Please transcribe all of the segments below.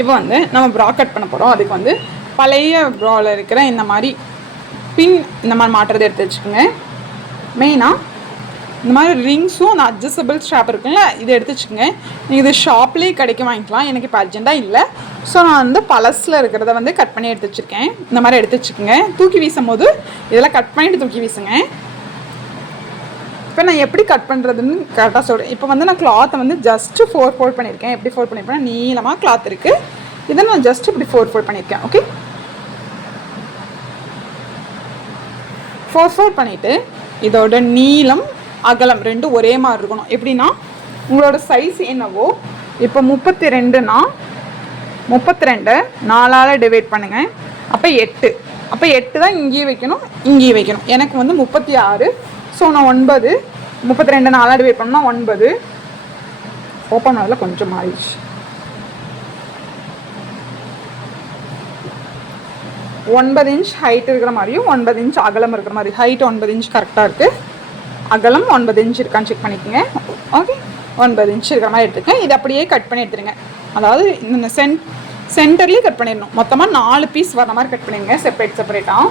இப்போ வந்து நம்ம ப்ரா கட் பண்ண போகிறோம். அதுக்கு வந்து பழைய ப்ராவில் இருக்கிற இந்த மாதிரி பின் இந்த மாதிரி மாட்டுறது எடுத்து வச்சுக்கோங்க. மெயினாக இந்த மாதிரி ரிங்ஸும் அந்த அட்ஜஸ்டபிள் ஸ்ட்ராப் இருக்குங்களா, இதை எடுத்து வச்சுக்கோங்க. நீங்கள் இது ஷாப்லேயே கிடைக்க வாங்கிக்கலாம். எனக்கு இப்போ அர்ஜென்ட்டாக இல்லை. ஸோ நான் வந்து பழசில் இருக்கிறத வந்து கட் பண்ணி எடுத்து வச்சுருக்கேன். இந்த மாதிரி எடுத்து வச்சுக்கோங்க. தூக்கி வீசும் போது இதெல்லாம் கட் பண்ணிவிட்டு தூக்கி வீசுங்க. இப்போ நான் எப்படி கட் பண்ணுறதுன்னு கரெக்டாக சொல்கிறேன். இப்போ வந்து நான் கிளாத்தை வந்து ஜஸ்ட்டு 4 ஃபோல்ட் பண்ணியிருக்கேன். எப்படி ஃபோல்ட் பண்ணியிருப்பேன், நீளமாக கிளாத் இருக்குது. இதை நான் ஜஸ்ட் இப்படி 4 ஃபோல்ட் பண்ணியிருக்கேன். ஓகே, 4 ஃபோல்ட் பண்ணிவிட்டு இதோட நீளம் அகலம் ரெண்டும் ஒரே மாதிரி இருக்கணும். எப்படின்னா உங்களோட சைஸ் என்னவோ, இப்போ 32னா 32 4ஆல் டிவைட் பண்ணுங்கள். அப்போ 8. அப்போ 8 தான் இங்கேயும் வைக்கணும், இங்கேயும் வைக்கணும். எனக்கு வந்து 36. ஸோ நான் 9, 32 4ஆல் டிவைட் பண்ணால் 9. ஓப்பன் ஆகல, கொஞ்சம் மாறிடுச்சு. 9 இன்ச் ஹைட் இருக்கிற மாதிரியும் 9 இன்ச் அகலம் இருக்கிற மாதிரி. ஹைட் 9 இன்ச் கரெக்டாக இருக்குது. அகலம் 9 இன்ச் இருக்கான்னு செக் பண்ணிக்கோங்க. ஓகே, 9 இன்ச் இருக்கிற மாதிரி எடுத்துக்கேன். இது அப்படியே கட் பண்ணி எடுத்துருங்க. அதாவது இந்த சென்டர்லேயே கட் பண்ணிடணும். மொத்தமாக 4 பீஸ் வர மாதிரி கட் பண்ணிடுங்க, செப்பரேட்டாக.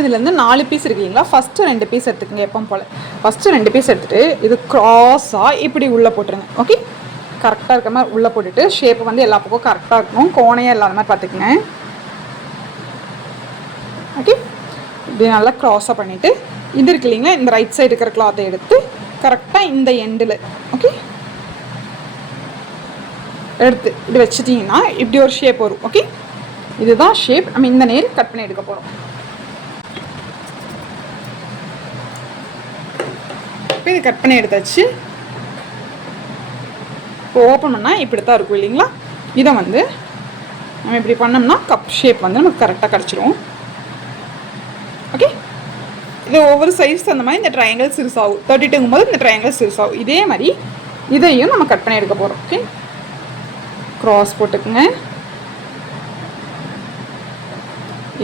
இதுலேருந்து 4 பீஸ் இருக்குங்களா, ஃபஸ்ட்டு 2 பீஸ் எடுத்துக்கோங்க. எப்போ போல் ஃபஸ்ட்டு 2 பீஸ் எடுத்துகிட்டு இது க்ராஸாக இப்படி உள்ளே போட்டுருங்க. ஓகே, கரெக்டாக இருக்கிற மாதிரி உள்ளே போட்டுட்டு ஷேப்பு வந்து எல்லா பக்கம் கரெக்டாக இருக்கணும், கோணையாக இல்லாத மாதிரி பார்த்துக்குங்க. ஓகே, இப்படி நல்லா க்ராஸாக பண்ணிவிட்டு இது இருக்கு இல்லைங்களா, இந்த ரைட் சைடு இருக்கிற கிளாத்தை எடுத்து கரெக்டாக இந்த எண்டில் ஓகே எடுத்து இப்படி வச்சுட்டிங்கன்னா இப்படி ஒரு ஷேப் வரும். ஓகே, இதுதான் ஷேப். நம்ம இந்த நேர் கட் பண்ணி எடுக்க போகிறோம். இப்போ இது கட் பண்ணி எடுத்தாச்சு. இப்போ ஓப்பன் பண்ணால் இப்படி தான் இருக்கும் இல்லைங்களா. இதை வந்து நம்ம இப்படி பண்ணோம்னா கப் ஷேப் வந்து நமக்கு கரெக்டாக கிடச்சிரும். ஓகே, இது ஒவ்வொரு சைஸ் அந்த மாதிரி இந்த ட்ரையாங்கிள் சிறுசாகும். 32ங்கும் போது இந்த ட்ரையாங்கிள் சிறுசாகும். இதே மாதிரி இதையும் நம்ம கட் பண்ணி எடுக்க போகிறோம். ஓகே, க்ராஸ் போட்டுக்குங்க.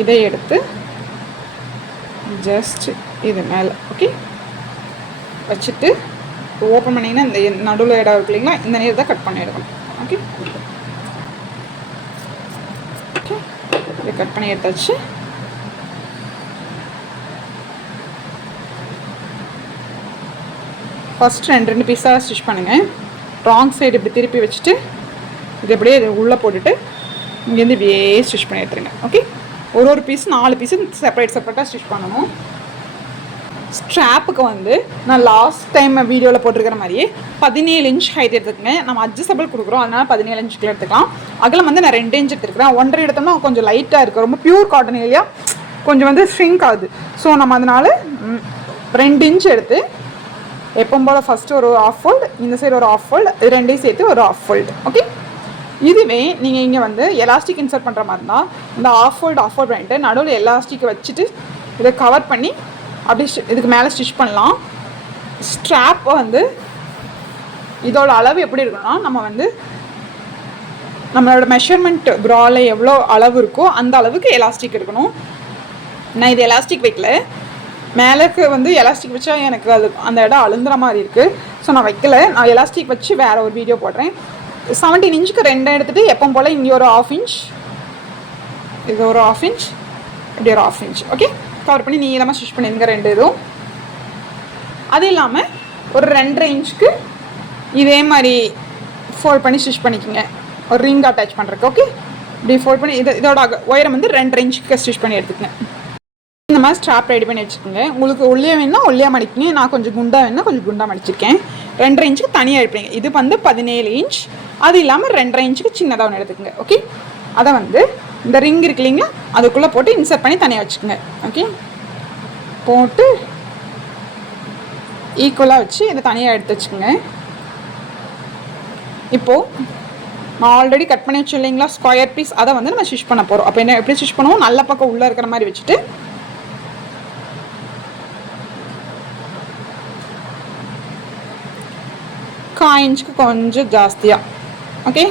இதை எடுத்து ஜஸ்ட் இது மேலே ஓகே வச்சுட்டு ஓப்பன் பண்ணிங்கன்னா இந்த நடுவில் இடம் இருக்கு இல்லைங்களா, இந்த நேரம் தான் கட் பண்ணி எடுக்கணும். ஓகே ஓகே, இதை கட் பண்ணி எடுத்தாச்சு. ஃபஸ்ட் 2 பீஸாக ஸ்டிச் பண்ணுங்கள். ராங் சைடு இப்படி திருப்பி வச்சுட்டு இது அப்படியே இது உள்ளே போட்டுட்டு இங்கேருந்து இப்படியே ஸ்டிச் பண்ணி எடுத்துருங்க. ஓகே, ஒரு பீஸ் 4 பீஸு செப்பரேட்டாக ஸ்டிச் பண்ணணும். ஸ்ட்ராப்புக்கு வந்து நான் லாஸ்ட் டைம் வீடியோவில் போட்டிருக்கிற மாதிரியே 17 இன்ச் ஹைட் எடுத்துக்கங்க. நம்ம அட்ஜஸ்டபிள் கொடுக்குறோம், அதனால் 17 இன்ச்சுக்குள்ள எடுத்துக்கலாம். அகலம் வந்து நான் 2 இன்ச் எடுத்துருக்கிறேன். 1.5 எடுத்தோம்னா கொஞ்சம் லைட்டாக இருக்குது, ரொம்ப பியூர் காட்டன் இல்லையா, கொஞ்சம் வந்து ஷ்ரிங்க் ஆகுது. ஸோ நம்ம அதனால் 2 இன்ச் எடுத்து எப்பவும் போல் ஃபஸ்ட்டு ஒரு ஆஃப் ஃபோல்டு, இந்த சைடு ஒரு ஆஃப் ஃபோல்டு, இது ரெண்டையும் சேர்த்து ஒரு ஆஃப் ஃபோல்டு. ஓகே, இதுவே நீங்கள் இங்கே வந்து எலாஸ்டிக் இன்சர்ட் பண்ணுற மாதிரி இருந்தால் இந்த ஆஃப் ஃபோல்டு பண்ணிட்டு நடுவில் எலாஸ்டிக்கை வச்சுட்டு இதை கவர் பண்ணி அப்படி இதுக்கு மேலே ஸ்டிச் பண்ணலாம். ஸ்ட்ராப் வந்து இதோட அளவு எப்படி இருக்குன்னா, நம்ம வந்து நம்மளோட மெஷர்மெண்ட் ப்ராவில் எவ்வளோ அளவு இருக்கோ அந்த அளவுக்கு எலாஸ்டிக் எடுக்கணும். நான் இது எலாஸ்டிக் வைக்கல, மேலேக்கு வந்து எலாஸ்டிக் வச்சா எனக்கு அது அந்த இடம் அழுந்துற மாதிரி இருக்குது. ஸோ நான் வைக்கல, நான் எலாஸ்டிக் வச்சு வேறு ஒரு வீடியோ போடுறேன். 17 இன்ச்சுக்கு 2 எடுத்துகிட்டு எப்போ போல் இங்கே ஒரு 1/2 இன்ச், இது ஒரு 1/2 இன்ச், இப்படி ஒரு 1/2 இன்ச் ஓகே கவர் பண்ணி நீளமாக ஸ்டிச் பண்ணிடுங்க 2 இதுவும். அது இல்லாமல் ஒரு 2.5 இன்ச்சுக்கு இதே மாதிரி ஃபோல்ட் பண்ணி ஸ்டிச் பண்ணிக்கோங்க, ஒரு ரிங் அட்டாச் பண்ணுறதுக்கு. ஓகே, இப்படி ஃபோல்ட் பண்ணி இதோட உயரம் வந்து 2.5 இன்ச்சுக்கு ஸ்டிச் பண்ணி எடுத்துக்கங்க. இந்த மாதிரி ஸ்ட்ராப் ரெடி பண்ணி வச்சுக்கோங்க. உங்களுக்கு ஒல்லியாக வேணுன்னா ஒல்லியாக மடிக்கிங்க, நான் கொஞ்சம் குண்டாக வேணுன்னா கொஞ்சம் குண்டாக மடிச்சிருக்கேன். 2.5 இன்ச்சுக்கு தனியாக எடுப்பீங்க. இது வந்து 17 இன்ச், அது இல்லாமல் 2.5 இன்ச்சுக்கு சின்னதாக ஒன்று எடுத்துக்கோங்க. ஓகே, அதை வந்து இந்த ரிங் இருக்கு இல்லைங்களா, அதுக்குள்ளே போட்டு இன்சர்ட் பண்ணி தனியாக வச்சுக்கோங்க. ஓகே, போட்டு ஈக்குவலாக வச்சு இதை தனியாக எடுத்து வச்சுக்கோங்க. இப்போது நான் ஆல்ரெடி கட் பண்ணி வச்சு இல்லைங்களா ஸ்கொயர் பீஸ், அதை வந்து நம்ம ஸ்டிச் பண்ண போகிறோம். அப்போ என்ன எப்படி ஸ்டிச் பண்ணுவோம், நல்ல பக்கம் உள்ளே இருக்கிற மாதிரி வச்சுட்டு இன்ச்சுக்கு கொஞ்சம் ஜாஸ்தியாக ஓகே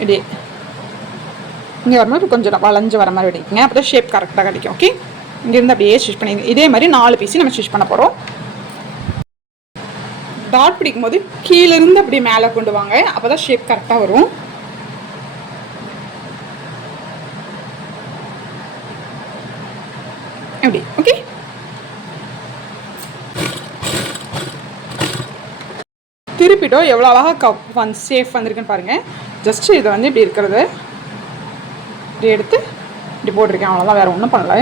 இப்படி இங்கே வரும்போது கொஞ்சம் வளைஞ்சு வர மாதிரி வெடிக்குங்க, அப்போ தான் ஷேப் கரெக்டாக கிடைக்கும். ஓகே, இங்கேருந்து அப்படியே ஸ்டிச் பண்ணி இதே மாதிரி 4 பீஸு நம்ம ஸ்டிச் பண்ண போகிறோம். டாட் பிடிக்கும் போது கீழேருந்து அப்படி மேலே கொண்டு வாங்க, அப்போ தான் ஷேப் கரெக்டாக வரும். அப்படி ஓகே. திருப்பிட்டோம். எவ்வளோ அழகாக கப் ஷேப் வந்திருக்குன்னு பாருங்கள். ஜஸ்ட்டு இதை வந்து இப்படி இருக்கிறது இப்படி எடுத்து இப்படி போட்டிருக்கேன், அவ்வளோதான், வேறு ஒன்றும் பண்ணல.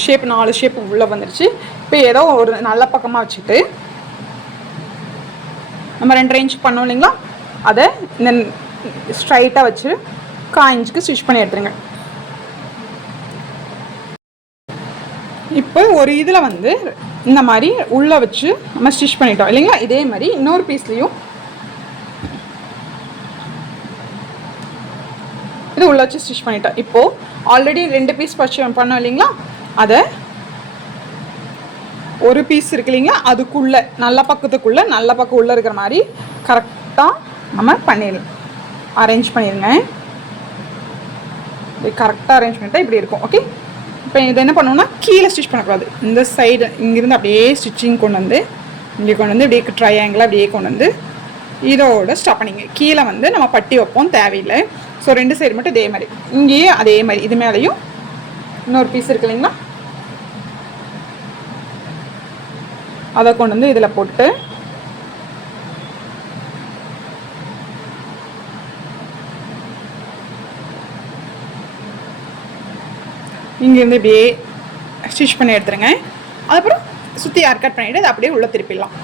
ஷேப் 4 ஷேப் உள்ளே வந்துடுச்சு. இப்போ ஏதோ ஒரு நல்ல பக்கமாக வச்சுட்டு நம்ம 2 இன்ச் பண்ணோம் இல்லைங்களா, அதை இந்த ஸ்ட்ரைட்டாக வச்சு 1/4 இன்ச்சுக்கு ஸ்டிச் பண்ணி எடுத்துருங்க. இப்போ ஒரு இதில் வந்து இந்த மாதிரி உள்ளே வச்சு நம்ம ஸ்டிச் பண்ணிட்டோம் இல்லைங்களா. இதே மாதிரி இன்னொரு பீஸ்லேயும் இது உள்ளே வச்சு ஸ்டிச் பண்ணிட்டோம். இப்போது ஆல்ரெடி 2 பீஸ் பண்ணோம் இல்லைங்களா, அதை ஒரு பீஸ் இருக்கு இல்லைங்களா, அதுக்குள்ளே நல்ல பக்கம் உள்ளே இருக்கிற மாதிரி கரெக்டாக நம்ம பண்ணிடலாம். அரேஞ்ச் பண்ணிடுங்க. இப்படி கரெக்டாக அரேஞ்ச் பண்ணிட்டா இப்படி இருக்கும். ஓகே. இப்போ இதை என்ன பண்ணணும்னா கீழே ஸ்டிச் பண்ணக்கூடாது. இந்த சைடு இங்கேருந்து அப்படியே ஸ்டிச்சிங் கொண்டு வந்து இங்கே கொண்டு வந்து இப்படியே ட்ரையாங்கிளாக அப்படியே கொண்டு வந்து இதோட ஸ்டாப் பண்ணிங்க. கீழே வந்து நம்ம பட்டி வைப்போம், தேவையில்லை. ஸோ 2 சைடு மட்டும் இதே மாதிரி, இங்கேயே அதே மாதிரி இது மேலேயும் இன்னொரு பீஸ் இருக்கு இல்லைங்களா, அதை கொண்டு வந்து இதில் போட்டு இங்கேருந்து இப்படியே ஸ்டிச் பண்ணி எடுத்துருங்க. அதுக்கப்புறம் சுற்றி கட் பண்ணிவிட்டு அதை அப்படியே உள்ளே திருப்பிடலாம்.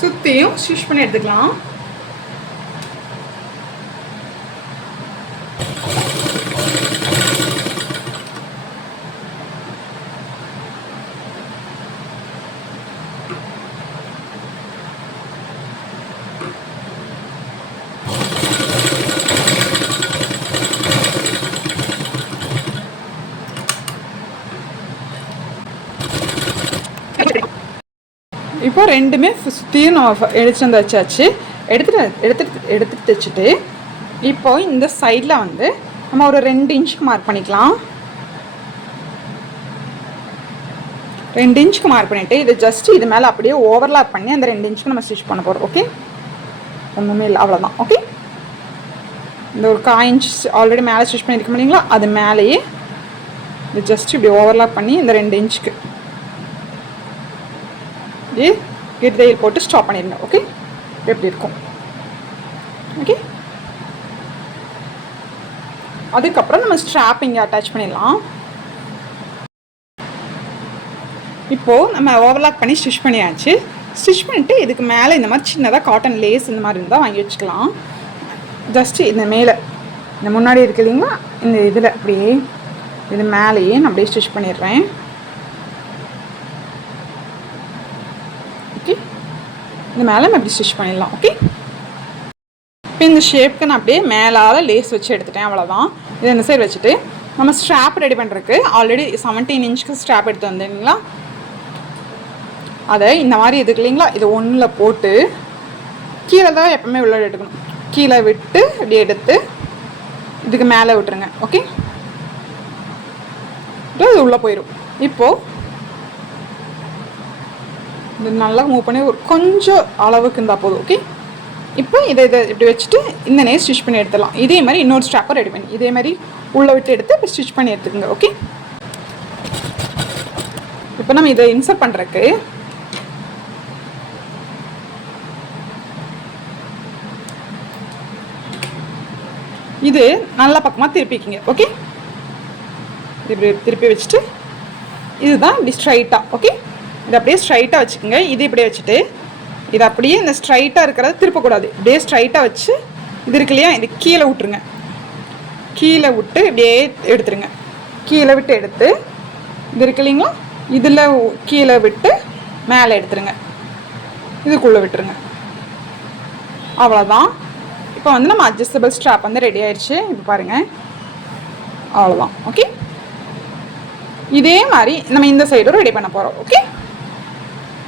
சுற்றியும் ஸ்டிச் பண்ணி எடுத்துக்கலாம். இப்போ ரெண்டுமே சுற்றியும் நம்ம எடுத்துகிட்டு வந்து வச்சாச்சு. எடுத்துட்டு தைச்சிட்டு இப்போ இந்த சைடில் வந்து நம்ம ஒரு 2 இன்ச்சுக்கு மார்க் பண்ணிக்கலாம். 2 இன்ச்சுக்கு மார்க் பண்ணிவிட்டு இது ஜஸ்ட்டு இது மேலே அப்படியே ஓவர்லாப் பண்ணி அந்த 2 இன்ச்சுக்கு நம்ம ஸ்டிச் பண்ண போகிறோம். ஓகே, ஒன்றுமே இல்லை, அவ்வளோதான். ஓகே, இந்த ஒரு 1/4 இன்ச் ஆல்ரெடி மேலே ஸ்டிச் பண்ணியிருக்க முடியுங்களா, அது மேலேயே இது ஜஸ்ட் இப்படி ஓவர்லாப் பண்ணி இந்த 2 இன்ச்சுக்கு கிட் தையல் போட்டு ஸ்டாப் பண்ணிடுங்க. ஓகே, எப்படி இருக்கும். ஓகே, அதுக்கப்புறம் நம்ம ஸ்ட்ராப் இங்கே அட்டாச் பண்ணிடலாம். இப்போது நம்ம ஓவர்லாக் பண்ணி ஸ்டிச் பண்ணியாச்சு. ஸ்டிச் பண்ணிவிட்டு இதுக்கு மேலே இந்த மாதிரி சின்னதாக காட்டன் லேஸ் இந்த மாதிரி இருந்தால் வாங்கி வச்சுக்கலாம். ஜஸ்ட்டு இந்த மேலே இந்த முன்னாடி இருக்கு இல்லைங்களா, இந்த இதில் அப்படியே இது மேலேயே நான் அப்படியே ஸ்டிச் பண்ணிடுறேன். ஓகே, இந்த மேலே நம்ம இப்படி ஸ்டிச் பண்ணிடலாம். ஓகே, இப்போ இந்த ஷேப்புக்கு நான் அப்படியே மேலால் லேஸ் வச்சு எடுத்துட்டேன், அவ்வளோதான். இது இந்த சைடு வச்சுட்டு நம்ம ஸ்ட்ராப் ரெடி பண்ணுறதுக்கு ஆல்ரெடி 17 இன்ச்சுக்கு ஸ்ட்ராப் எடுத்து வந்தீங்களா, அதை இந்த மாதிரி இதுக்கு இல்லைங்களா, இது ஒன்றில் போட்டு கீழே தான் எப்போவுமே உள்ள எடுக்கணும். கீழே விட்டு இப்படி எடுத்து இதுக்கு மேலே விட்டுருங்க. ஓகே, இது உள்ளே போயிடும். இப்போது இது நல்லா மூவ் பண்ணி ஒரு கொஞ்சம் அளவுக்கு இருந்தால் போதும். ஓகே, இப்போ இதை இப்படி வச்சுட்டு இந்த நேர் ஸ்டிச் பண்ணி எடுத்துடலாம். இதே மாதிரி இன்னொரு ஸ்ட்ராப்பை ரெடி பண்ணி இதே மாதிரி உள்ளே விட்டு எடுத்து இப்போ ஸ்டிச் பண்ணி எடுத்துக்கோங்க. ஓகே, இப்போ நம்ம இதை இன்சர்ட் பண்ணுறதுக்கு இது நல்ல பக்கமாக திருப்பிக்கிங்க. ஓகே, இப்படி திருப்பி வச்சுட்டு இதுதான் இப்படி ஸ்ட்ரைட்டாக. ஓகே, இதை அப்படியே ஸ்ட்ரைட்டாக வச்சுக்கோங்க. இது இப்படியே வச்சுட்டு இது அப்படியே இந்த ஸ்ட்ரைட்டாக இருக்கிறத திருப்பக்கூடாது. இப்படியே ஸ்ட்ரைட்டாக வச்சு இது இருக்கு இல்லையா, இது கீழே விட்டுருங்க. கீழே விட்டு இப்படியே எடுத்துருங்க. கீழே விட்டு எடுத்து இது இருக்கு இல்லைங்களா, இதில் கீழே விட்டு மேலே எடுத்துருங்க, இதுக்குள்ளே விட்டுருங்க. அவ்வளோதான். இப்போ வந்து நம்ம அட்ஜஸ்டபிள் ஸ்ட்ராப் வந்து ரெடி ஆயிடுச்சு. இப்போ பாருங்கள், அவ்வளோதான். ஓகே, இதே மாதிரி நம்ம இந்த சைடும் ரெடி பண்ண போகிறோம். ஓகே,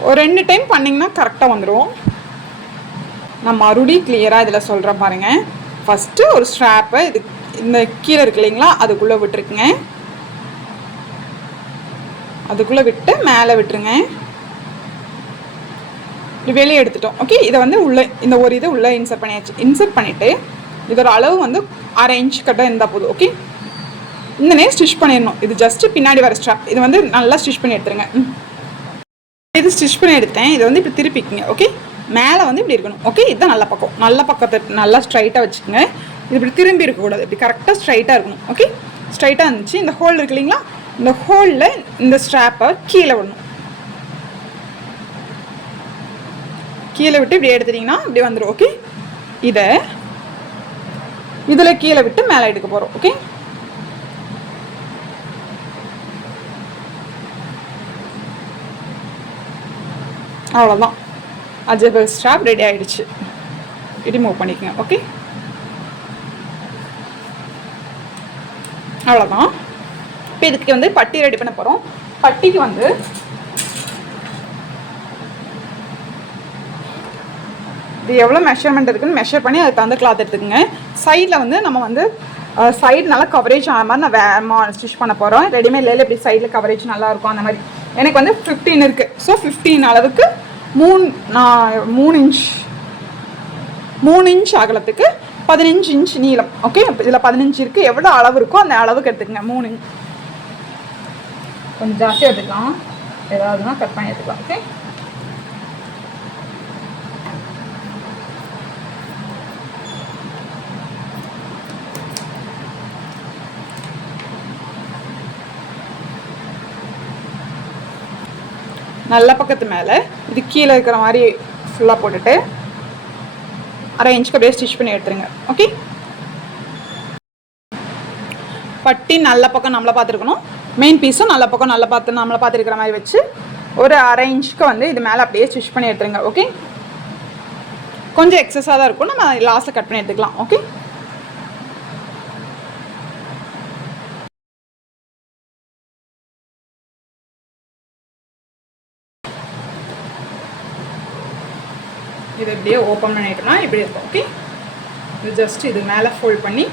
ஒரு 2 டைம் பண்ணிங்கன்னா கரெக்டாக வந்துடும். நான் மறுபடியும் கிளியராக இதில் சொல்கிறேன் பாருங்கள். ஃபஸ்ட்டு ஒரு ஸ்ட்ராப்பை இது இந்த கீழே இருக்கு இல்லைங்களா, அதுக்குள்ளே விட்டுருக்குங்க. அதுக்குள்ளே விட்டு மேலே விட்டுருங்க. இப்படி வெளியே எடுத்துட்டோம். ஓகே, இதை வந்து உள்ளே இந்த ஒரு இதை உள்ளே இன்சர்ட் பண்ணியாச்சு. இன்சர்ட் பண்ணிவிட்டு இதோட அளவு வந்து 1/2 இன்ச் கட்டாக இருந்தால் போதும். ஓகே, இந்த நேரம் ஸ்டிச் பண்ணிடணும். இது ஜஸ்ட்டு பின்னாடி வர ஸ்ட்ராப். இது வந்து நல்லா ஸ்டிச் பண்ணி எடுத்துருங்க. இது ஸ்டிச் பண்ணி எடுத்தேன். இதை வந்து இப்படி திருப்பிக்குங்க. ஓகே, மேலே வந்து இப்படி இருக்கணும். ஓகே, இதுதான் நல்ல பக்கம். நல்ல பக்கத்தை நல்லா ஸ்ட்ரைட்டாக வச்சுக்கோங்க. இது இப்படி திரும்பி இருக்கக்கூடாது. இப்படி கரெக்டாக ஸ்ட்ரைட்டாக இருக்கணும். ஓகே, ஸ்ட்ரைட்டாக இருந்துச்சு. இந்த ஹோல் இருக்கு இல்லைங்களா, இந்த ஹோலில் இந்த ஸ்ட்ராப்பை கீழே விடணும். கீழே விட்டு இப்படி எடுத்துட்டிங்கன்னா இப்படி வந்துடும். ஓகே, இதை இதில் கீழே விட்டு மேலே எடுக்க போகிறோம். ஓகே, அவ்வளோதான். அட்ஜஸ்டபிள் ஸ்ட்ராப் ரெடி ஆகிடுச்சு. இப்படி மூவ் பண்ணிக்கோங்க. ஓகே, அவ்வளோதான். இப்போ இதுக்கு வந்து பட்டி ரெடி பண்ண போகிறோம். பட்டிக்கு வந்து இது எவ்வளோ மெஷர்மெண்ட் இருக்குன்னு மெஷர் பண்ணி அதுக்கு தகுந்த கிளாத் எடுத்துக்கோங்க. சைடில் வந்து நம்ம வந்து சைடு நல்லா கவரேஜ் ஆன மாதிரி நான் வேறு ஸ்டிச் பண்ண போகிறோம். ரெடிமேட்ல இப்படி சைடில் கவரேஜ் நல்லாயிருக்கும். அந்த மாதிரி எனக்கு வந்து 15 இருக்குது. ஸோ 15 அளவுக்கு 3 இன்ச் அகலத்துக்கு 15 இன்ச் நீளம். ஓகே, இதில் 15 இருக்குது. எவ்வளோ அளவு இருக்கோ அந்த அளவுக்கு எடுத்துக்கங்க. 3 இன்ச் கொஞ்சம் ஜாஸ்தியாக எடுத்துக்கலாம். ஏதாவதுனா கட் பண்ணி எடுத்துக்கலாம். ஓகே, நல்ல பக்கத்து மேலே இது கீழே இருக்கிற மாதிரி ஃபுல்லாக போட்டுட்டு 1/2 இன்ச்சுக்கு அப்படியே ஸ்டிச் பண்ணி எடுத்துருங்க. ஓகே, பட்டி நல்ல பக்கம் நம்மளை பார்த்துருக்கணும். மெயின் பீஸும் நல்ல பக்கம் நம்மளை பார்த்துருக்கிற மாதிரி வச்சு ஒரு 1/2 இன்ச்சுக்கு வந்து இது மேலே அப்படியே ஸ்டிச் பண்ணி எடுத்துருங்க. ஓகே, கொஞ்சம் எக்ஸஸாக தான் இருக்கும். நம்ம லாஸ்ட்டில் கட் பண்ணி எடுத்துக்கலாம். ஓகே, இது இப்படியே ஓப்பன் பண்ணிட்டோம்னா இப்படி இருக்கும். ஓகே, இது ஜஸ்ட் இது மேலே ஃபோல்ட் பண்ணி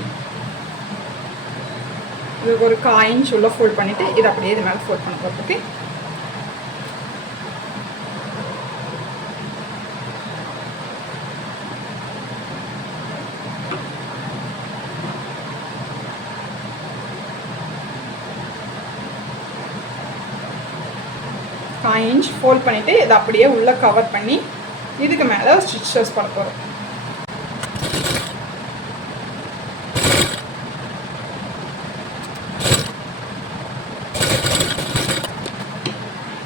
இதுக்கு ஒரு 1/4 இன்ச் உள்ள ஃபோல்ட் பண்ணிவிட்டு இது அப்படியே இது மேலே ஃபோல்ட் பண்ண போகிறோம். ஓகே, இன்ச் ஃபோல்ட் பண்ணிவிட்டு இதை அப்படியே உள்ளே கவர் பண்ணி இதுக்கு மேலே ஸ்டிச்சஸ் பண்ண போகிறோம்.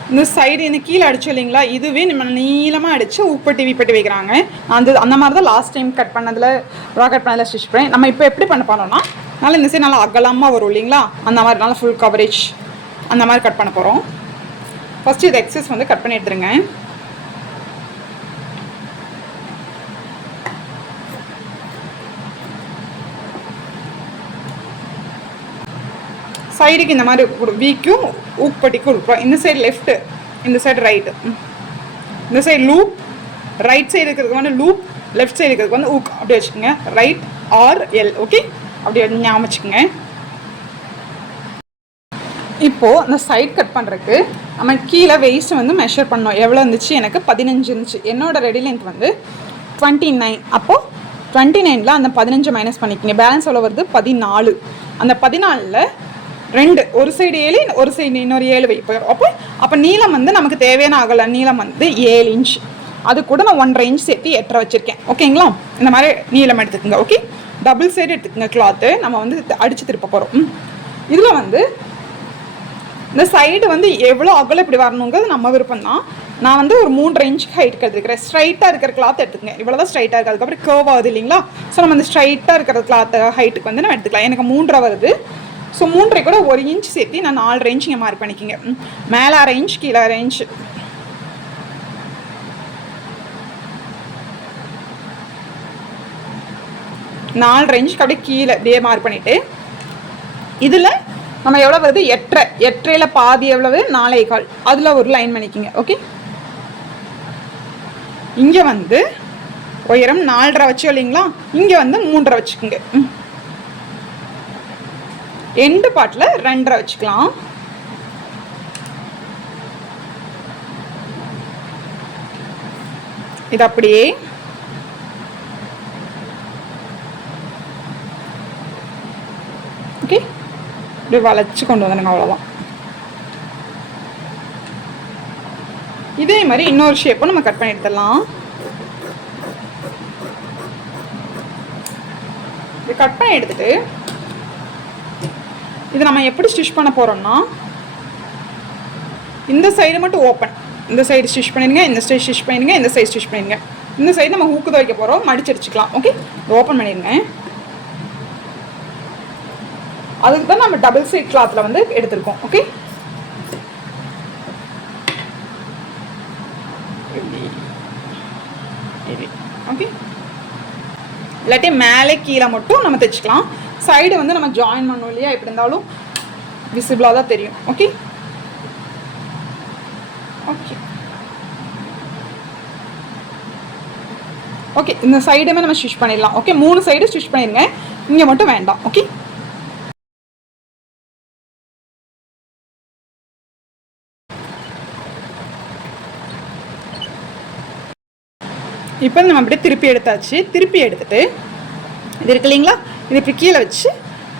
இந்த சைடு இந்த கீழே அடிச்சு இல்லைங்களா, இதுவே நம்ம நீளமாக அடித்து உப்பட்டி விப்பட்டி வைக்கிறாங்க. அந்த மாதிரி தான் லாஸ்ட் டைம் கட் பண்ணதில் கட் பண்ணதில் ஸ்டிச் பண்ணேன். நம்ம இப்போ எப்படி பண்ண போகிறோம்னா, நல்லா இந்த சைடு நல்லா அகலமாக வரும் இல்லைங்களா, அந்த மாதிரி நல்லா ஃபுல் கவரேஜ் அந்த மாதிரி கட் பண்ண போகிறோம். ஃபஸ்ட்டு இது எக்ஸஸ் வந்து கட் பண்ணி எடுத்துருங்க. சைடுக்கு இந்த மாதிரி வீக்கும் ஊப்பட்டிக்கும் கொடுப்போம். இந்த சைடு லெஃப்ட்டு, இந்த சைடு ரைட்டு. இந்த சைடு லூப், ரைட் சைடு இருக்கிறதுக்கு வந்து லூப், லெஃப்ட் சைடு இருக்கிறதுக்கு வந்து ஊக். அப்படி வச்சுக்கோங்க. Right or L. ஓகே, அப்படி ஞாபகம் வச்சுக்கோங்க. இப்போது இந்த சைட் கட் பண்ணுறதுக்கு நம்ம கீழே வெயிஸ்ட் வந்து மெஷர் பண்ணோம். எவ்வளோ இருந்துச்சு? எனக்கு 15 இருந்துச்சு. என்னோடய ரெடி லென்த் வந்து 29. அப்போது 29ல் அந்த 15 மைனஸ் பண்ணிக்கோங்க. பேலன்ஸ் எவ்வளோ வருது? 14. அந்த 14ல் 2, ஒரு சைடு 7, ஒரு சைடு இன்னொரு 7 வை போயிடும். அப்போ நீளம் வந்து நமக்கு தேவையான அகல நீளம் வந்து 7 இன்ச். அது கூட நான் 1.5 இன்ச் சேர்த்து 8 வச்சுருக்கேன். ஓகேங்களா? இந்த மாதிரி நீளம் எடுத்துக்கோங்க. ஓகே, டபுள் சைடு எடுத்துக்கோங்க. கிளாத்து நம்ம வந்து அடித்து திருப்ப போகிறோம். இதில் வந்து இந்த சைடு வந்து எவ்வளோ அகலம் இப்படி வரணுங்கிறது நம்ம விருப்பம் தான். நான் வந்து ஒரு 3.5 இன்ச்சுக்கு ஹைட்டுக்கு எடுத்துக்கிறேன். ஸ்ட்ரைட்டாக இருக்கிற கிளாத் எடுத்துக்கங்க. இவ்வளோ தான் ஸ்ட்ரைட்டாக இருக்குது. அதுக்கப்புறம் கர்வ் ஆகுது இல்லைங்களா? ஸோ நம்ம அந்த ஸ்ட்ரைட்டாக இருக்கிற கிளாத் ஹைட்டுக்கு வந்து நம்ம எடுத்துக்கலாம். எனக்கு 3.5 வருது. ஸோ 3.5 கூட 1 இன்ச் சேர்த்து நான் 4.5 இன்ச் இங்கே மார்க் பண்ணிக்கிங்க. மேலே 1/2 இன்ச், கீழே 1/2 இன்ச். நாலரை இன்ச்சுக்கு அப்படியே கீழே அப்படியே மார்க் பண்ணிவிட்டு இதில் நம்ம எவ்வளோ வருது 8.5, 8.5ல பாதி எவ்வளவு 4.25, அதில் ஒரு லைன் பண்ணிக்கிங்க. ஓகே, இங்கே வந்து உயரம் 4.5 வச்சு இல்லைங்களா, இங்கே வந்து 3.5 வச்சுக்கோங்க. எண்டு பாட்டில் 2.5 வச்சுக்கலாம். இது அப்படியே ஓகே இப்படி வளைச்சு கொண்டு வந்துடுங்க, அவ்வளோதான். இதே மாதிரி இன்னொரு ஷேப்பும் நம்ம கட் பண்ணி எடுத்துடலாம். இது கட் பண்ணி எடுத்துட்டு இது நம்ம எப்படி ஸ்டிச் பண்ண போகிறோம்னா, இந்த சைடு மட்டும் ஓப்பன், இந்த சைடு ஸ்டிச் பண்ணிடுங்க, இந்த சைடு ஸ்டிச் பண்ணிடுங்க, இந்த சைடு ஸ்டிச் பண்ணிடுங்க. இந்த சைடு நம்ம ஹூக்கு தான் வைக்க போகிறோம், மடிச்சடிச்சுக்கலாம். ஓகே, ஓப்பன் பண்ணிடுங்க. அதுக்கு தான் நம்ம டபுள் சைட் கிளாத்தில் வந்து எடுத்திருக்கோம். ஓகே, ஓகே, இல்லாட்டி மேலே கீழே மட்டும் நம்ம தைச்சிக்கலாம். சைடு வந்து நம்ம ஜாயின் பண்ணோம் இல்லையா, எப்படி இருந்தாலும் விசிபிளாக தான் தெரியும். ஓகே ஓகே ஓகே இந்த சைடுமே நம்ம ஸ்டிச் பண்ணிடலாம். ஓகே, 3 சைடு ஸ்டிச் பண்ணிடுங்க, இங்கே மட்டும் வேண்டாம். ஓகே, இப்போ நம்ம அப்படியே திருப்பி எடுத்தாச்சு. திருப்பி எடுத்துட்டு இது இருக்கு இல்லைங்களா, இது இப்படி கீழே வச்சு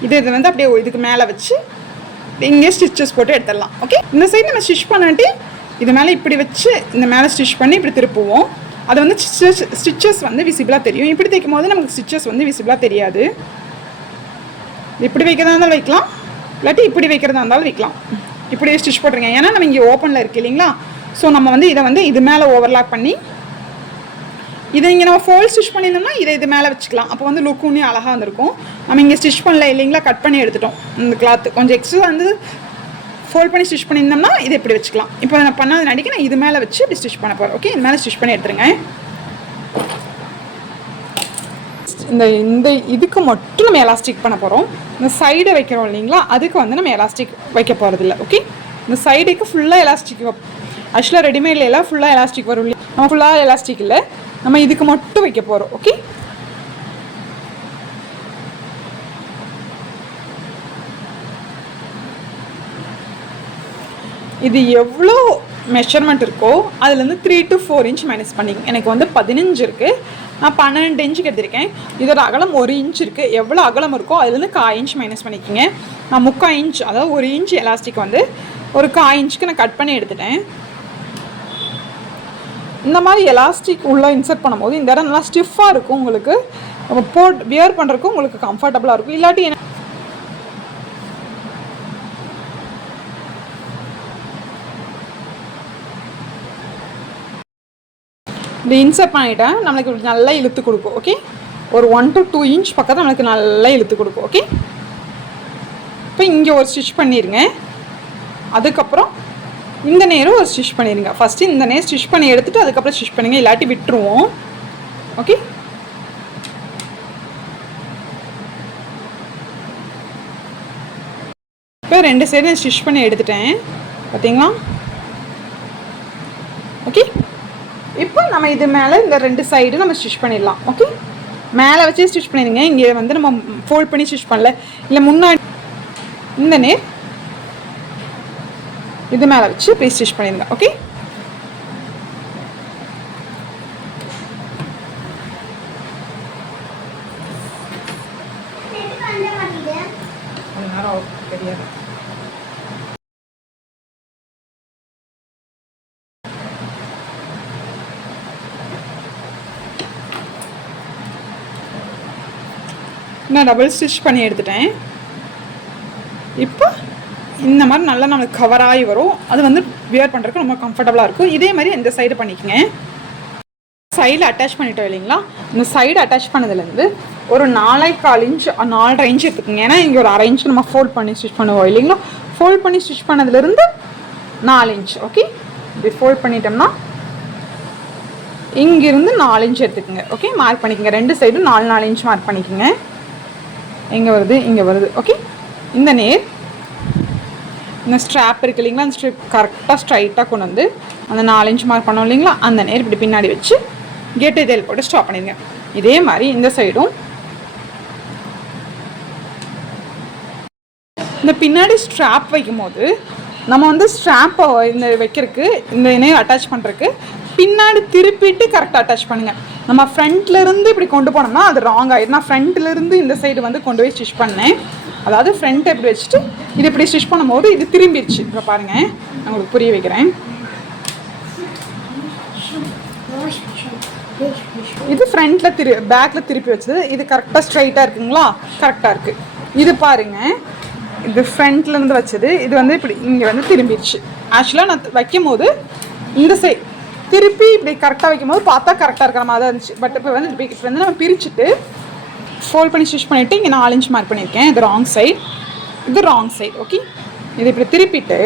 இது வந்து அப்படியே இதுக்கு மேலே வச்சு இங்கே ஸ்டிச்சஸ் போட்டு எடுத்துடலாம். ஓகே, இந்த சைடு நம்ம ஸ்டிச் பண்ணிட்டு இது மேலே இப்படி வச்சு இந்த மேலே ஸ்டிச் பண்ணி இப்படி திருப்புவோம். அது வந்து ஸ்டிச்சஸ் வந்து விசிபிளாக தெரியும். இப்படி தைக்கும் போது நமக்கு ஸ்டிச்சஸ் வந்து விசிபிளாக தெரியாது. இப்படி வைக்கிறதா இருந்தாலும் வைக்கலாம், இல்லாட்டி இப்படி வைக்கிறதா இருந்தாலும் வைக்கலாம். இப்படியே ஸ்டிச் போட்டுருங்க, ஏன்னா நம்ம இங்கே ஓப்பனில் இருக்குது இல்லைங்களா. ஸோ நம்ம வந்து இதை வந்து இது மேலே ஓவர்லாக் பண்ணி இதை இங்கே நம்ம ஃபோல்ட் ஸ்டிச் பண்ணியிருந்தோம்னா இதை இது மேலே வச்சுக்கலாம். அப்போ வந்து லுக் இன்னும் அழகாக வந்திருக்கும். நம்ம இங்கே ஸ்டிச் பண்ணல இல்லைங்களா, கட் பண்ணி எடுத்துட்டோம். இந்த கிளாத்து கொஞ்சம் எக்ஸ்ட்ரா வந்து ஃபோல்ட் பண்ணி ஸ்டிச் பண்ணியிருந்தோம்னா இதை இப்படி வச்சுக்கலாம். இப்போ நான் பண்ணாத நடிக்க நான் இது மேலே வச்சு இப்படி ஸ்டிச் பண்ண போகிறேன். ஓகே, இது மேலே ஸ்டிச் பண்ணி எடுத்துருங்க. இந்த இதுக்கு மட்டும் நம்ம எலாஸ்டிக் பண்ண போகிறோம். இந்த சைடை வைக்கிறோம் இல்லைங்களா, அதுக்கு வந்து நம்ம எலாஸ்டிக் வைக்க போகிறதில்ல. ஓகே, இந்த சைடுக்கு ஃபுல்லாக எலாஸ்டிக் ஆக்சுவலாக ரெடிமேடில் எல்லாம் ஃபுல்லாக எலாஸ்டிக் வரும் இல்லையா, நம்ம ஃபுல்லாக எலாஸ்டிக் இல்லை, நம்ம இதுக்கு மட்டும் வைக்க போகிறோம். ஓகே, இது எவ்வளோ மெஷர்மெண்ட் இருக்கோ அதுலேருந்து 3 to 4 இன்ச் மைனஸ் பண்ணிங்க. எனக்கு வந்து 15 இருக்குது, நான் 12 இன்ச்சுக்கு எடுத்திருக்கேன். இதோட அகலம் 1 இன்ச் இருக்குது. எவ்வளோ அகலம் இருக்கோ அதுலேருந்து 1/4 இன்ச் மைனஸ் பண்ணிக்கோங்க. நான் 3/4 இன்ச், அதாவது 1 இன்ச் எலாஸ்டிக் வந்து ஒரு 1/4 இன்ச்சுக்கு நான் கட் பண்ணி எடுத்துட்டேன். இந்த மாதிரி எலாஸ்டிக் உள்ளே இன்சர்ட் பண்ணும்போது இந்த இடம் நல்லா ஸ்டிஃபாக இருக்கும். உங்களுக்கு வியர் பண்ணுறதுக்கும் உங்களுக்கு கம்ஃபர்டபுளாக இருக்கும். இல்லாட்டி என்ன இப்படி இன்சர்ட் பண்ணிவிட்டேன், நம்மளுக்கு நல்லா இழுத்து கொடுக்கும். ஓகே, ஒரு 1 to 2 இன்ச் பக்கத்தில் நம்மளுக்கு நல்லா இழுத்து கொடுக்கும். ஓகே, இப்போ இங்கே ஒரு ஸ்டிச் பண்ணிடுங்க. அதுக்கப்புறம் இந்த நேரம் ஒரு ஸ்டிச் பண்ணிடுங்க. ஃபஸ்ட்டு இந்த நேரம் ஸ்டிச் பண்ணி எடுத்துகிட்டு அதுக்கப்புறம் ஸ்டிச் பண்ணுங்கள், இல்லாட்டி விட்டுருவோம். ஓகே, இப்போ 2 சைடும் ஸ்டிச் பண்ணி எடுத்துட்டேன் பார்த்தீங்களா. ஓகே, இப்போ நம்ம இது மேலே இந்த 2 சைடு நம்ம ஸ்டிச் பண்ணிடலாம். ஓகே, மேலே வச்சு ஸ்டிச் பண்ணிடுங்க. இங்கே வந்து நம்ம ஃபோல்ட் பண்ணி ஸ்டிச் பண்ணல, இல்லை முன்னாடி இந்த நேர் இது மேலே வச்சு இப்படி ஸ்டிச் பண்ணிடுங்க. ஓகே, தெரியாது. நான் டபுள் ஸ்டிச் பண்ணி எடுத்துட்டேன். இப்போ இந்த மாதிரி நல்லா நம்மளுக்கு கவர் ஆகி வரும். அது வந்து வியர் பண்ணுறதுக்கு ரொம்ப கம்ஃபர்டபுளாக இருக்கும். இதே மாதிரி இந்த சைடு பண்ணிக்கோங்க. சைடில் அட்டாச் பண்ணிட்டோம் இல்லைங்களா, இந்த சைடு அட்டாச் பண்ணதுலேருந்து ஒரு 4.25 இன்ச் 4.5 இன்ச் எடுத்துக்கோங்க. ஏன்னா இங்கே ஒரு 1/2 இன்ச் நம்ம ஃபோல்ட் பண்ணி ஸ்டிச் பண்ணுவோம் இல்லைங்களா. ஃபோல்ட் பண்ணி ஸ்டிச் பண்ணதுலேருந்து 4 இன்ச். ஓகே, இப்படி ஃபோல்ட் பண்ணிட்டோம்னா இங்கிருந்து 4 இன்ச் எடுத்துக்கோங்க. ஓகே, மார்க் பண்ணிக்கோங்க. 2 சைடும் 4 இன்ச் மார்க் பண்ணிக்கோங்க. எங்கே வருது, இங்கே வருது. ஓகே, இந்த நேர் இந்த ஸ்ட்ராப் இருக்குது இல்லைங்களா, அந்த ஸ்ட்ரிப் கரெக்டாக ஸ்ட்ரைட்டாக கொண்டு வந்து அந்த 4 இன்ச் மார்க் பண்ணோம் இல்லைங்களா, அந்த நேர் இப்படி பின்னாடி வச்சு கெட்டி தையல் போட்டு ஸ்டாப் பண்ணிடுங்க. இதே மாதிரி இந்த சைடும் இந்த பின்னாடி ஸ்ட்ராப் வைக்கும் போது நம்ம வந்து ஸ்ட்ராப்பை இந்த வைக்கிறதுக்கு இந்த இணையை அட்டாச் பண்ணுறதுக்கு பின்னாடி திருப்பிட்டு கரெக்டாக அட்டாச் பண்ணுங்கள். நம்ம ஃப்ரண்ட்லேருந்து இப்படி கொண்டு போனோம்னா அது ராங் ஆகிடும். நான் ஃப்ரண்ட்லேருந்து இந்த சைடு வந்து கொண்டு போய் ஸ்டிச் பண்ணேன். அதாவது ஃப்ரண்ட்டை இப்படி வச்சுட்டு இது இப்படி ஸ்டிச் பண்ணும்போது இது திரும்பிடுச்சு. இப்போ பாருங்கள், நான் உங்களுக்கு புரிய வைக்கிறேன். இது ஃப்ரண்ட்டில் பேக்கில் திருப்பி வச்சது. இது கரெக்டாக ஸ்ட்ரைட்டாக இருக்குங்களா, கரெக்டாக இருக்குது. இது பாருங்கள், இது ஃப்ரண்ட்லேருந்து வச்சது. இது வந்து இப்படி இங்கே வந்து திரும்பிடுச்சு. ஆக்சுவலாக நான் வைக்கும் போது இந்த சைட் திருப்பி இப்படி கரெக்டாக வைக்கும் போது பார்த்தா கரெக்டாக இருக்கிற மாதிரி தான் இருந்துச்சு. பட் இப்போ வந்து இப்போ வந்து நம்ம பிரிச்சுட்டு ஃபோல்ட் பண்ணி ஸ்டிச் பண்ணிவிட்டு இங்கே 4 இன்ச் மார்க் பண்ணியிருக்கேன். இது ராங் சைட், இது ராங் சைட். ஓகே, இது இப்படி திருப்பிட்டு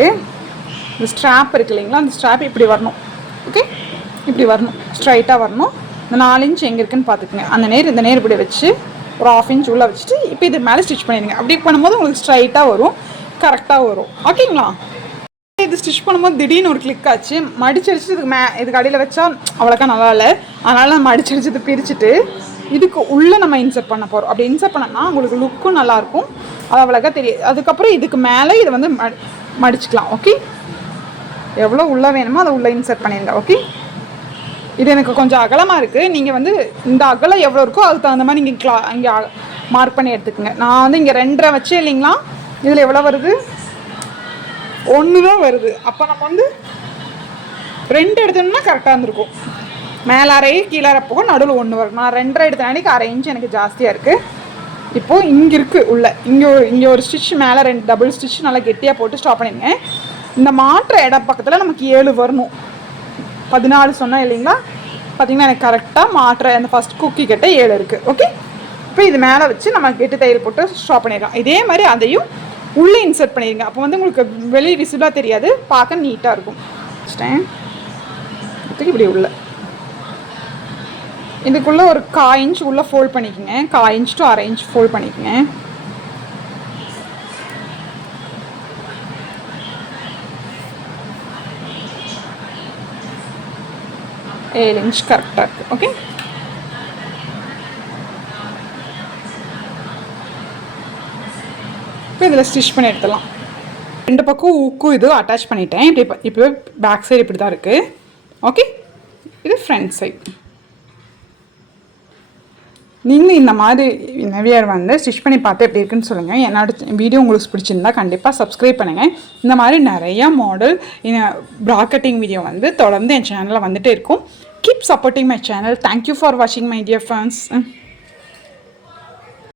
இந்த ஸ்ட்ராப் இருக்குது இல்லைங்களா, அந்த ஸ்ட்ராப் இப்படி வரணும். ஓகே, இப்படி வரணும், ஸ்ட்ரைட்டாக வரணும். இந்த 4 இன்ச் எங்கே இருக்குதுன்னு பார்த்துக்குங்க. அந்த நேர் இந்த நேர் இப்படி வச்சு ஒரு 1/2 இன்ச் உள்ளே வச்சுட்டு இப்போ இது மேலே ஸ்டிச் பண்ணிடுங்க. அப்படி பண்ணும்போது உங்களுக்கு ஸ்ட்ரைட்டாக வரும், கரெக்டாக வரும். ஓகேங்களா? இது ஸ்டிச் பண்ணும்போது திடீர்னு ஒரு கிளிக் ஆச்சு. மடிச்சடிச்சு இதுக்கு அடியில் வச்சா அவ்வளோக்கா நல்லா இல்லை. அதனால் நம்ம மடிச்சடிச்சு இது பிரிச்சுட்டு இதுக்கு உள்ளே நம்ம இன்சர்ட் பண்ண போகிறோம். அப்படி இன்சர்ட் பண்ணோம்னா உங்களுக்கு லுக்கும் நல்லாயிருக்கும், அது அவ்வளோக்கா தெரியும். அதுக்கப்புறம் இதுக்கு மேலே இதை வந்து மடிச்சுக்கலாம். ஓகே, எவ்வளோ உள்ளே வேணுமோ அதை உள்ளே இன்சர்ட் பண்ணிடுங்க. ஓகே, இது எனக்கு கொஞ்சம் அகலமாக இருக்குது. நீங்கள் வந்து இந்த அகலம் எவ்வளோ இருக்கோ அதுக்கு தகுந்த மாதிரி நீங்கள் இங்கே மார்க் பண்ணி எடுத்துக்கோங்க. நான் வந்து இங்கே 2.5 வச்சேன் இல்லைங்களா, இதில் எவ்வளோ வருது, 1 தான் வருது. அப்போ நம்ம வந்து 2 எடுத்தோம்னா கரெக்டாக இருந்திருக்கும். மேலே அரை கீழே அரை போக நடுவில் 1 வரும். நான் 2.5 எடுத்தனாடிக்கு 1/2 இன்ச் எனக்கு ஜாஸ்தியாக இருக்குது. இப்போது இங்கே இருக்குது உள்ள இங்கே ஒரு ஸ்டிச் மேலே 2 டபுள் ஸ்டிச் நல்லா கெட்டியாக போட்டு ஸ்டாப் பண்ணிடுங்க. இந்த மாற்ற இடம் பக்கத்தில் நமக்கு 7 வரணும். 14 சொன்னேன் இல்லைங்களா, பார்த்தீங்கன்னா எனக்கு கரெக்டாக மாற்ற அந்த ஃபஸ்ட் குக்கி கிட்ட 7 இருக்குது. ஓகே, இப்போ இது மேலே வச்சு நம்ம கெட்டு தையல் போட்டு ஸ்டாப் பண்ணிடலாம். இதே மாதிரி அதையும் உள்ளே இன்சர்ட் பண்ணிடுங்க. அப்போ வந்து உங்களுக்கு வெளியே விசிபிளாக தெரியாது, பார்க்க நீட்டாக இருக்கும். இப்படி உள்ள இதுக்குள்ளே ஒரு 1/4 இன்ச் உள்ளே ஃபோல்ட் பண்ணிக்கோங்க. 1/4 இன்ச் to 1/2 இன்ச் ஃபோல்ட் பண்ணிக்கோங்க. ஏழு இன்ச் கரெக்டாக இருக்குது. ஓகே, இப்போ இதில் ஸ்டிச் பண்ணி எடுத்துடலாம். 2 பக்கம் ஊக்கும் இது அட்டாச் பண்ணிட்டேன். இப்போ பேக் சைடு இப்படி தான் இருக்குது. ஓகே, இது ஃப்ரண்ட் சைட். நீங்களும் இந்த மாதிரி நெவியர் வந்து ஸ்டிச் பண்ணி பார்த்து எப்படி இருக்குன்னு சொல்லுங்கள். என்னோட வீடியோ உங்களுக்கு பிடிச்சிருந்தா கண்டிப்பாக சப்ஸ்கிரைப் பண்ணுங்கள். இந்த மாதிரி நிறையா மாடல் ப்ரா கட்டிங் வீடியோ வந்து தொடர்ந்து என் சேனலில் வந்துகிட்டே இருக்கும். Keep supporting my channel. Thank you for watching, my dear friends.